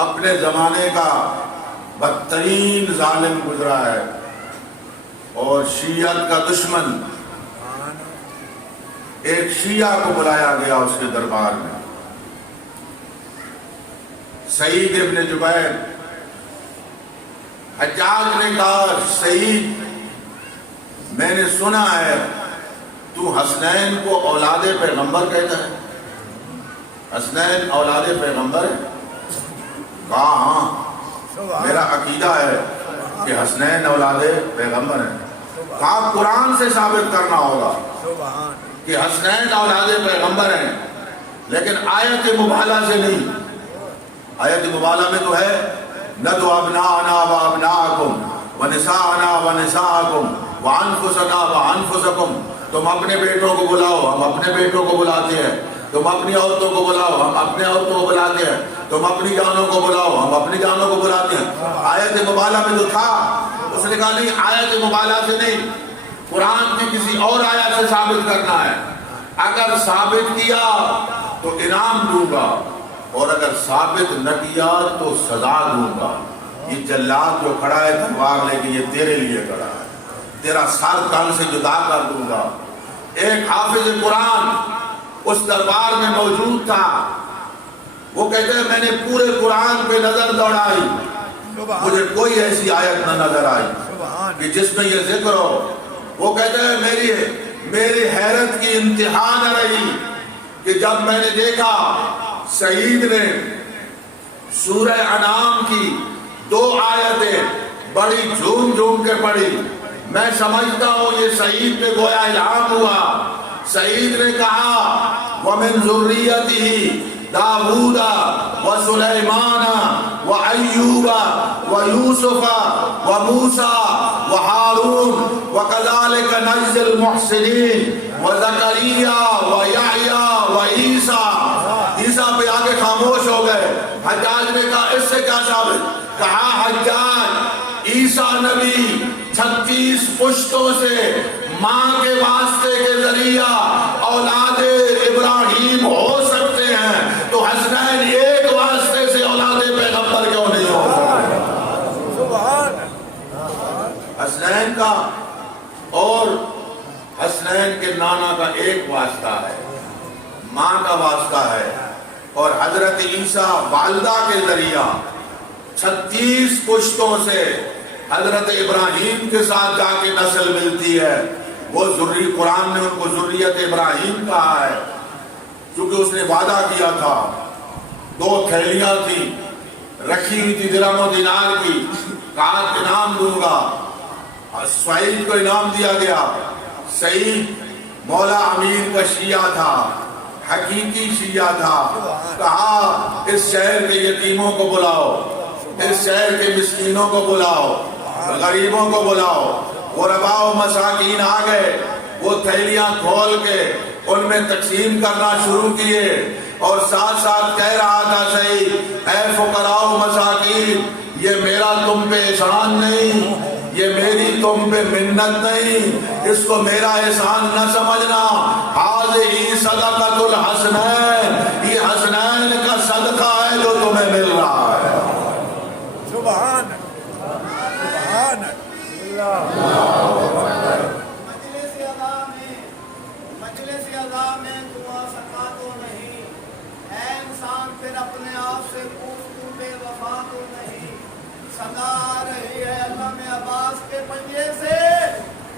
اپنے زمانے کا بدترین ظالم گزرا ہے اور شیعت کا دشمن، ایک شیعہ کو بلایا گیا اس کے دربار میں، سعید ابن جبیر۔ حجاج نے کہا سعید، میں نے سنا ہے تو حسنین کو اولاد پیغمبر کہتا ہے، حسنین اولاد پیغمبر ہے؟ کہا ہاں میرا عقیدہ ہے کہ حسنین اولاد پیغمبر ہے۔ کہا قرآن سے ثابت کرنا ہوگا کہ حسنین اولاد پیغمبر ہیں، لیکن آیت مبالہ سے نہیں۔ آیت مبالہ میں تو ہے ندعو ابناءنا وابناءکم ونساءنا ونساءکم وانفسنا وانفسکم، تم اپنے بیٹوں کو بلاؤ ہم اپنے بیٹوں کو بلاتے ہیں، تم اپنی عورتوں کو بلاؤ ہم اپنے عورتوں کو بلاتے ہیں، تم اپنی جانوں کو بلاؤ ہم اپنی جانوں کو بلاتے ہیں۔ آیت مبالہ میں تو تھا، اس نے کہا نہیں آیت مبالہ سے نہیں، قرآن کی کسی اور آیت سے ثابت کرنا ہے۔ اگر ثابت کیا تو انعام دوں گا اور اگر ثابت نہ کیا تو سزا دوں گا۔ یہ جلاد جو کھڑا ہے تلوار لے کے یہ تیرے لیے کھڑا ہے، تیرا سر تن سے جدا کر دوں گا۔ ایک حافظ قرآن اس دربار میں موجود تھا، وہ کہتے ہیں میں نے پورے قرآن پہ نظر دوڑائی، مجھے کوئی ایسی آیت نہ نظر آئی کہ جس میں یہ ذکر ہو۔ وہ کہتے ہیں میری حیرت کی انتہا نہ رہی کہ جب میں نے دیکھا سعید نے سورہ انعام کی 2 آیتیں بڑی جھوم جھوم کے پڑھی، میں سمجھتا ہوں یہ سعید پہ گویا الہام ہوا۔ سعید نے کہا وَمِن ذُرِّيَّتِهِ داؤد وسلیمان وایوب ویوسف وموسیٰ وہارون وکذالک نجزی المحسنین وزکریا ویحییٰ وعیسیٰ۔ عیسیٰ پہ آگے خاموش ہو گئے۔ حجاج نے کہا اس سے کیا ثابت؟ کہا حجاج عیسیٰ نبی 36 پشتوں سے ماں کے واسطے کے ذریعہ اولاد ابراہیم ہو سکتے ہیں، تو حسنین ایک واسطے سے اولاد پیغمبر کیوں نہیں ہو سکتے؟ حسنین کا اور حسنین کے نانا کا ایک واسطہ ہے، ماں کا واسطہ ہے، اور حضرت عیسیٰ والدہ کے ذریعہ 36 پشتوں سے حضرت ابراہیم کے ساتھ جا کے نسل ملتی ہے۔ وہ قرآن نے ان کو ذریت ابراہیم کہا ہے، کیونکہ اس نے وعدہ کیا تھا، 2 تھیلیاں تھیں رکھی ہوئی تھی درہم و دینار کی، کہا انعام دوں گا۔ سعید کو انعام دیا گیا۔ سعید مولا امیر کا شیعہ تھا، حقیقی شیعہ تھا۔ کہا اس شہر کے یتیموں کو بلاؤ، اس شہر کے مسکینوں کو بلاؤ، غریبوں کو بلاؤ۔ غرباء و مساکین آ گئے، وہ تھیلیاں کھول کے ان میں تقسیم کرنا شروع کیے، اور ساتھ ساتھ کہہ رہا تھا سعید اے فقراء و مساکین، یہ میرا تم پہ احسان نہیں، یہ میری تم پہ منت نہیں، اس کو میرا احسان نہ سمجھنا۔ ہذہ صدقۃ الحسنین، یہ حسنین کا صدقہ ہے جو تمہیں مل رہا ہے۔ سبحان سبحان مجلس اعضاء میں دعا سکا تو نہیں، اے انسان پھر اپنے آپ سے پوچھ تو بے وفا تو نہیں۔ صدا رہی ہے علم عباس کے پنجے سے،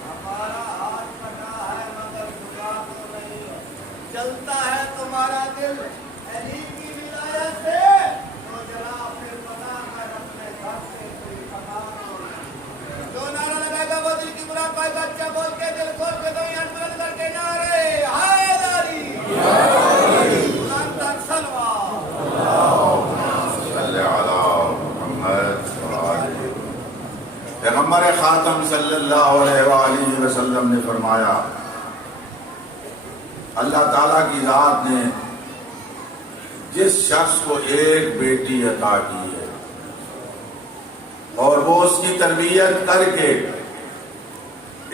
ہمارا ہاتھ کٹا ہے مگر جھکا تو نہیں۔ جلتا ہے تمہارا دل علی کی ولایت سے، تو جلا پھر بنا کر اپنے گھر سے کوئی خطا تو نہیں۔ جو نعرہ لگائے گا وہ دل کی مراد پائے گا، اچھا بول کے دل کھول کے دو ہاتھ بلند کر کے نعرے حیدری بلند تر سلوات۔ پیغمبر خاتم صلی اللہ علیہ وآلہ وسلم نے فرمایا، اللہ تعالیٰ کی ذات نے جس شخص کو ایک بیٹی عطا کی ہے اور وہ اس کی تربیت کر کے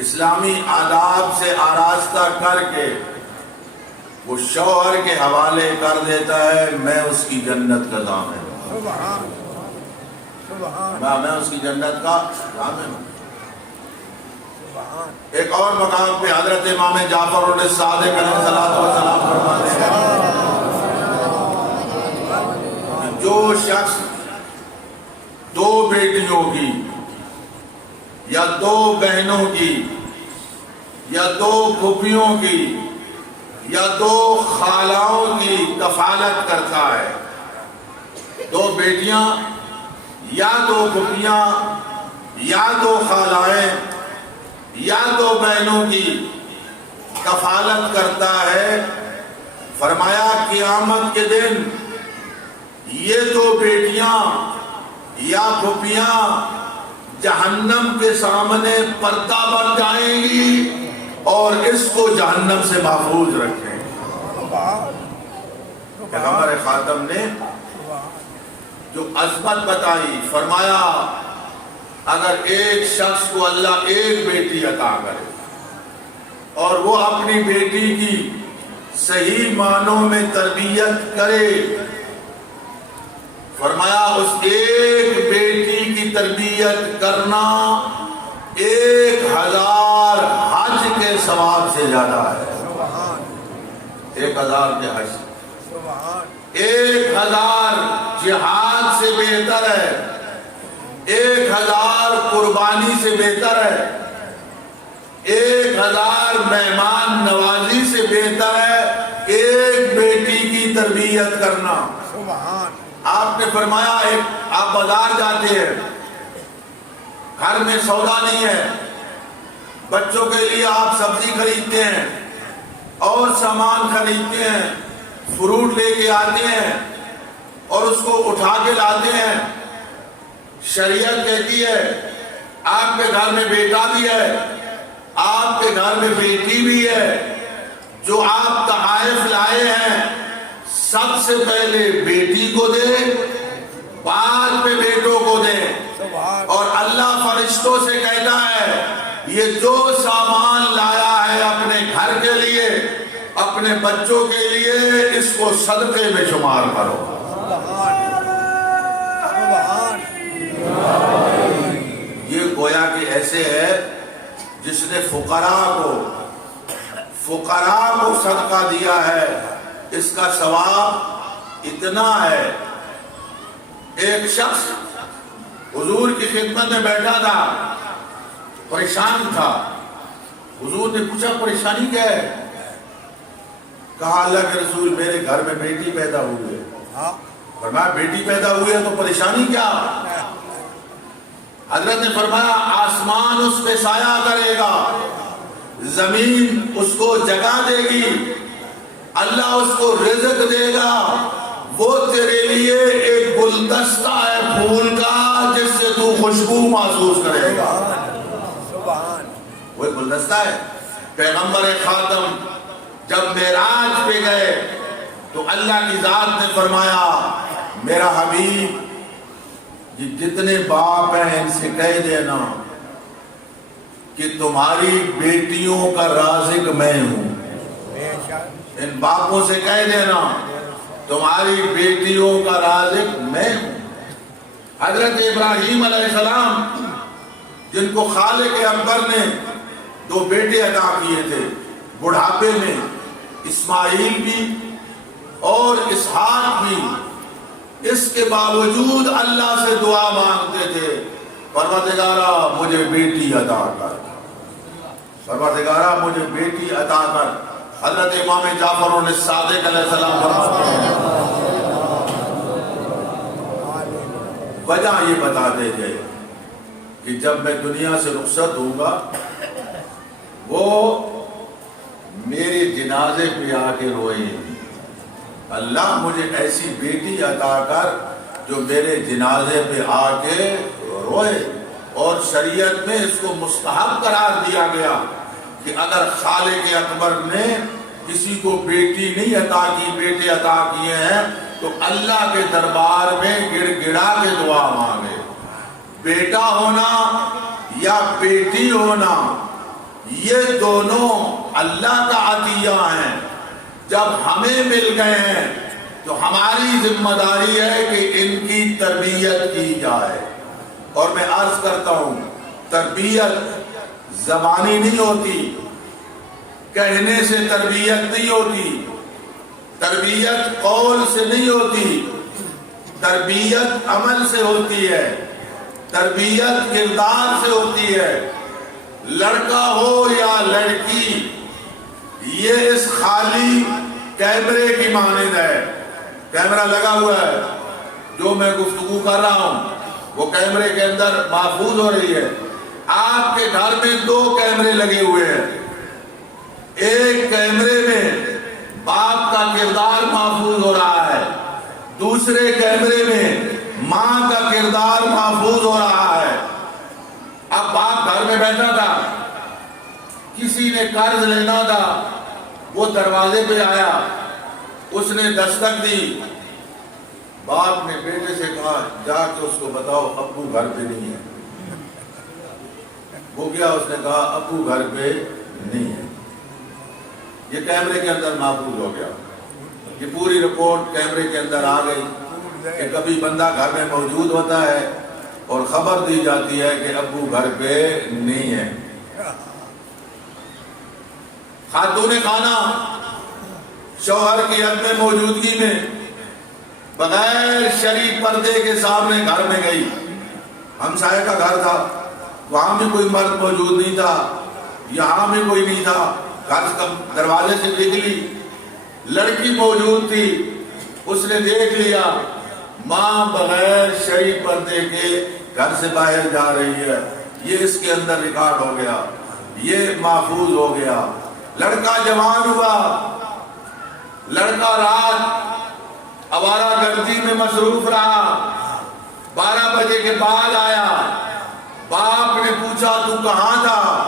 اسلامی آداب سے آراستہ کر کے وہ شوہر کے حوالے کر دیتا ہے، میں اس کی جنت کا ضامن ہوں۔ سبحان سبحان میں اس کی جنت کا ضامن ہوں۔ سبحان ایک اور مقام پہ حضرت امام جعفر الصادق علیہ السلام فرماتے ہیں کہ جو شخص دو بیٹیوں کی یا دو بہنوں کی یا دو پھوپھیوں کی یا دو خالاؤں کی کفالت کرتا ہے، دو بیٹیاں یا دو پھوپھیاں یا دو خالائیں یا دو بہنوں کی کفالت کرتا ہے، فرمایا قیامت کے دن یہ دو بیٹیاں یا پھوپھیاں جہنم کے سامنے پردہ بن جائیں گی اور اس کو جہنم سے محفوظ رکھیں۔ پیغمبر خاتم نے جو عظمت بتائی، فرمایا اگر ایک شخص کو اللہ ایک بیٹی عطا کرے اور وہ اپنی بیٹی کی صحیح معنوں میں تربیت کرے، فرمایا اس ایک بیٹی کی تربیت کرنا 1000 حج کے ثواب سے زیادہ ہے۔ 1000 کے حج، 1000 جہاد سے بہتر ہے، 1000 قربانی سے بہتر ہے، 1000 مہمان نوازی سے بہتر ہے ایک بیٹی کی تربیت کرنا۔ آپ نے فرمایا آپ بازار جاتے ہیں، گھر میں سودا نہیں ہے، بچوں کے لیے آپ سبزی خریدتے ہیں اور سامان خریدتے ہیں، فروٹ لے کے آتے ہیں اور اس کو اٹھا کے لاتے ہیں۔ شریعت کہتی ہے آپ کے گھر میں بیٹا بھی ہے، آپ کے گھر میں بیٹی بھی ہے، جو آپ تحائف لائے ہیں سب سے پہلے بیٹی کو دیں، بعد میں بیٹوں کو دیں۔ اور اللہ فرشتوں سے کہتا ہے یہ جو سامان لایا ہے اپنے گھر کے لیے، اپنے بچوں کے لیے، اس کو صدقے میں شمار کرو۔ یہ گویا کہ ایسے ہے جس نے فقراء کو صدقہ دیا ہے، اس کا ثواب اتنا ہے۔ ایک شخص حضور کی خدمت میں بیٹھا تھا، پریشان تھا۔ حضور نے پوچھا پریشانی کیا ہے؟ کہا اللہ کے رسول میرے گھر میں بیٹی پیدا ہوئی ہے۔ فرمایا بیٹی پیدا ہوئی ہے تو پریشانی کیا؟ حضرت نے فرمایا آسمان اس پہ سایہ کرے گا، زمین اس کو جگہ دے گی، اللہ اس کو رزق دے گا، وہ تیرے لیے ایک گلدستہ ہے پھول کا جس سے تو خوشبو محسوس کرے گا۔ وہ گلدستہ ہے۔ پیغمبر خاتم جب معراج پہ گئے تو اللہ کی ذات نے فرمایا میرا حبیب جتنے باپ ہیں ان سے کہہ دینا کہ تمہاری بیٹیوں کا رازق میں ہوں۔ ان باپوں سے کہہ دینا تمہاری بیٹیوں کا رازق میں ہوں۔ حضرت ابراہیم علیہ السلام جن کو خالق اکبر نے 2 بیٹے عطا کیے تھے بڑھاپے میں، اسماعیل بھی اور اسحاق بھی، اس کے باوجود اللہ سے دعا مانگتے تھے پروردگارا مجھے بیٹی عطا کر، پروردگارا مجھے بیٹی عطا کر۔ حضرت امام جعفر الصادق علیہ السلام فرماتے ہیں وجہ یہ بتاتے تھے کہ جب میں دنیا سے رخصت ہوں گا وہ میرے جنازے پہ آ کے روئیں گی، اللہ مجھے ایسی بیٹی عطا کر جو میرے جنازے پہ آ کے روئے۔ اور شریعت میں اس کو مستحب قرار دیا گیا کہ اگر خالق اکبر نے کسی کو بیٹی نہیں عطا کی، بیٹے عطا کیے ہیں تو اللہ کے دربار میں گڑ گڑا کے دعا مانگے۔ بیٹا ہونا یا بیٹی ہونا یہ دونوں اللہ کا عطیہ ہیں، جب ہمیں مل گئے ہیں تو ہماری ذمہ داری ہے کہ ان کی تربیت کی جائے. اور میں عرض کرتا ہوں تربیت زبانی نہیں ہوتی، کہنے سے تربیت نہیں ہوتی، تربیت قول سے نہیں ہوتی، تربیت عمل سے ہوتی ہے، تربیت کردار سے ہوتی ہے. لڑکا ہو یا لڑکی، یہ اس خالی کیمرے کی مانند ہے. کیمرہ لگا ہوا ہے، جو میں گفتگو کر رہا ہوں وہ کیمرے کے اندر محفوظ ہو رہی ہے. آپ کے گھر میں 2 کیمرے لگے ہوئے ہیں. ایک کیمرے میں باپ کا کردار محفوظ ہو رہا ہے، دوسرے کیمرے میں ماں کا کردار محفوظ ہو رہا ہے. اب باپ گھر میں بیٹھا تھا، کسی نے قرض لینا تھا، وہ دروازے پہ آیا، اس نے دستک دی. باپ نے بیٹے سے کہا جا کے اس کو بتاؤ ابو گھر پہ نہیں ہے. وہ گیا، اس نے کہا ابو گھر پہ نہیں ہے. یہ کیمرے کے اندر محفوظ ہو گیا. یہ پوری رپورٹ کیمرے کے اندر آ گئی کہ کبھی بندہ گھر میں موجود ہوتا ہے اور خبر دی جاتی ہے کہ ابو گھر پہ نہیں ہے. خاتون خانہ شوہر کی عدم موجودگی میں بغیر شرعی پردے کے سامنے گھر میں گئی. ہمسائے کا گھر تھا، وہاں بھی کوئی مرد موجود نہیں تھا، یہاں بھی کوئی نہیں تھا. گھر دروازے سے نکلی، لڑکی موجود تھی، اس نے دیکھ لیا ماں بغیر شرعی پردے کے گھر سے باہر جا رہی ہے. یہ اس کے اندر ریکارڈ ہو گیا، یہ محفوظ ہو گیا. لڑکا جوان ہوا، لڑکا رات آوارہ گردی میں مصروف رہا. 12 بجے کے بعد آیا، باپ نے پوچھا تو کہاں تھا؟